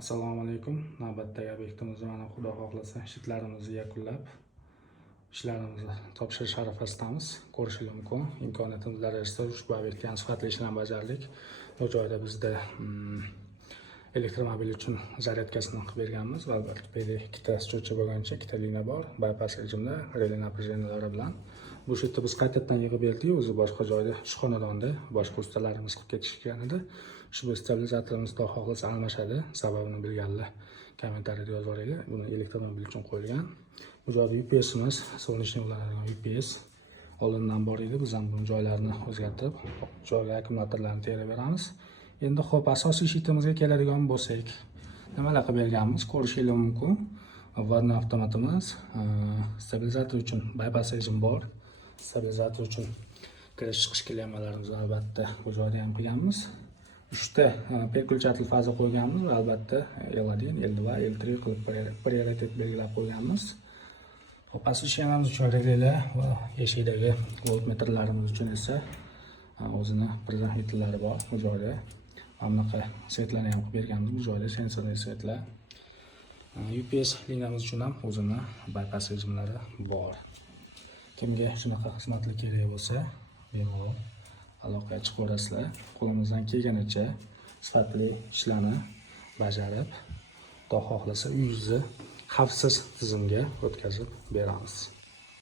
Assalomu alaykum. Navbatdagi obyektimizni mana Xudo xohlasa shitlarimizni yakunlab, ishlarimizni topshirish arafasidamiz. Ko'rishingiz mumkin. Imkoniyatimiz darajasida ushbu obyektga sifatli ishlarni bajardik. Bu joyda bizda elektromobil uchun zaryadkasini qilib berganmiz va albatta bu yerda ikkita sto'cha bo'lgancha ikkita liniya bor. Bypass rejimda relay naprejeniялari bilan. Bu yerda biz qaytadan yig'ib berdik. O'zi boshqa joyda, shu xonadonda boshqa ustalarimiz qilib ketishgan edi. Ushbu stabilizatorimiz Xudo xohlasa almashadi. Sababini bilganlar kommentariyada yozib yuboringlar. Buni elektromobil uchun qo'yilgan. Bu joyda UPSimiz, solnechniy ulanadigan UPS oldindan bor edi. Biz ham bu joylarini o'zgartirib, joyga akkumulyatorlarni terib beramiz. Endi xo'p, asosiy shitimizga keladigan bo'lsak, nimalar qilib berganmiz ko'rishingiz mumkin. Vodni avtomatimiz, stabilizator uchun bypass rejim bor. Stabilizator uchun kirish chiqish klemmalarimizni albatta bu joyda ham qilganmiz. 3 ta perkulchatel faza qo'yganmiz va albatta L1, L2, L3 qilib prioritet belgilab qo'yganmiz. Xo'p, asosiy sxemamiz uchun relaylar va eshikdagi voltmetrlarimiz uchun esa o'zini prezentlatlari bor bu joyda. Mana bunaqa setlarni ham qilib berganmiz bu joyda, sensorli setlar. UPS liniyamiz uchun ham o'zini bypass rejimlari bor. Kimga shunaqa xizmatlar kerak bo'lsa, bemalol aloqaga chiqaverasizlar. Qo'limizdan kelganicha sifatli ishlarni bajarib, Xudo xohlasa uyingizni xavfsiz tizimga o'tkazib beramiz.